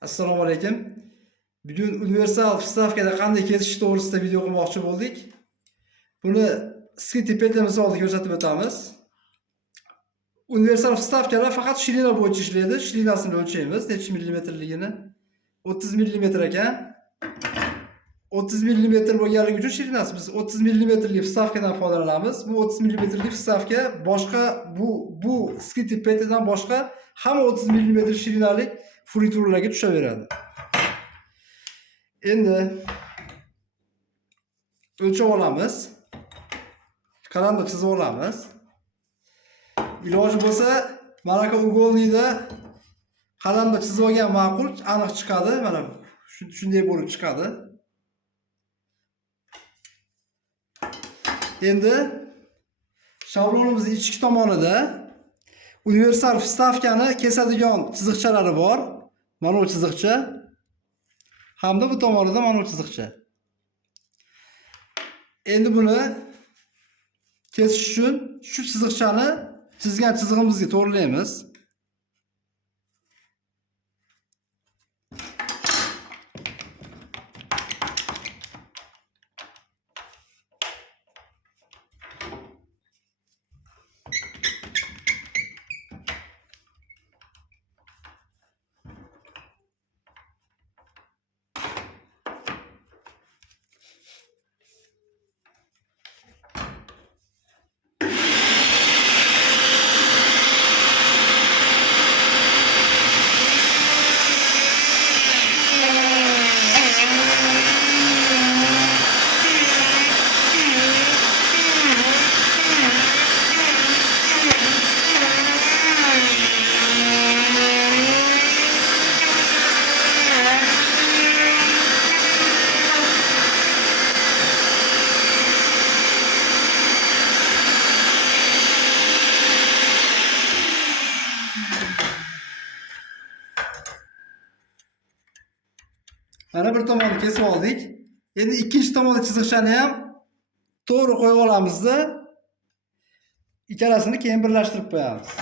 Assalomu alaykum. Bugun universal vstavkada qanday kesish to'g'risida video qilmoqchi bo'ldik. Buni sketipeda misolida ko'rsatib o'tamiz. Universal vstavkalar faqat shirina bo'yicha ishlaydi. Shirinasini o'lchaymiz, necha millimetrligini. 30 mm ekan. 30 mm bo'lganligi uchun shirinasi biz 30 mmlik vstavkadan foydalanamiz. Bu 30 mmlik vstavka boshqa bu sketipedadan boshqa hamma 30 mm shirinalik furnituralarga tushaveradi. Endi o'lchab olamiz. Qalamda chizib olamiz. Iloji bo'lsa, mana bu uголnikda qalamda chizib olgan ma'qul, aniq chiqadi. Mana shunday bo'lib chiqadi. Endi shablonimizning ichki tomonida universal vstavkani kesadigan chiziqchalari bor. Mana bu chiziqcha hamda bu tomonida mana bu chiziqcha. Endi buni kesish uchun shu chiziqchani chizgan chizig'imizga to'g'rilaymiz. Mana bir tomonni kesib oldik. Endi ikkinchi tomonda chiziqchani ham to'g'ri qo'yib olamizda ikkalasini keyin birlashtirib qo'yamiz.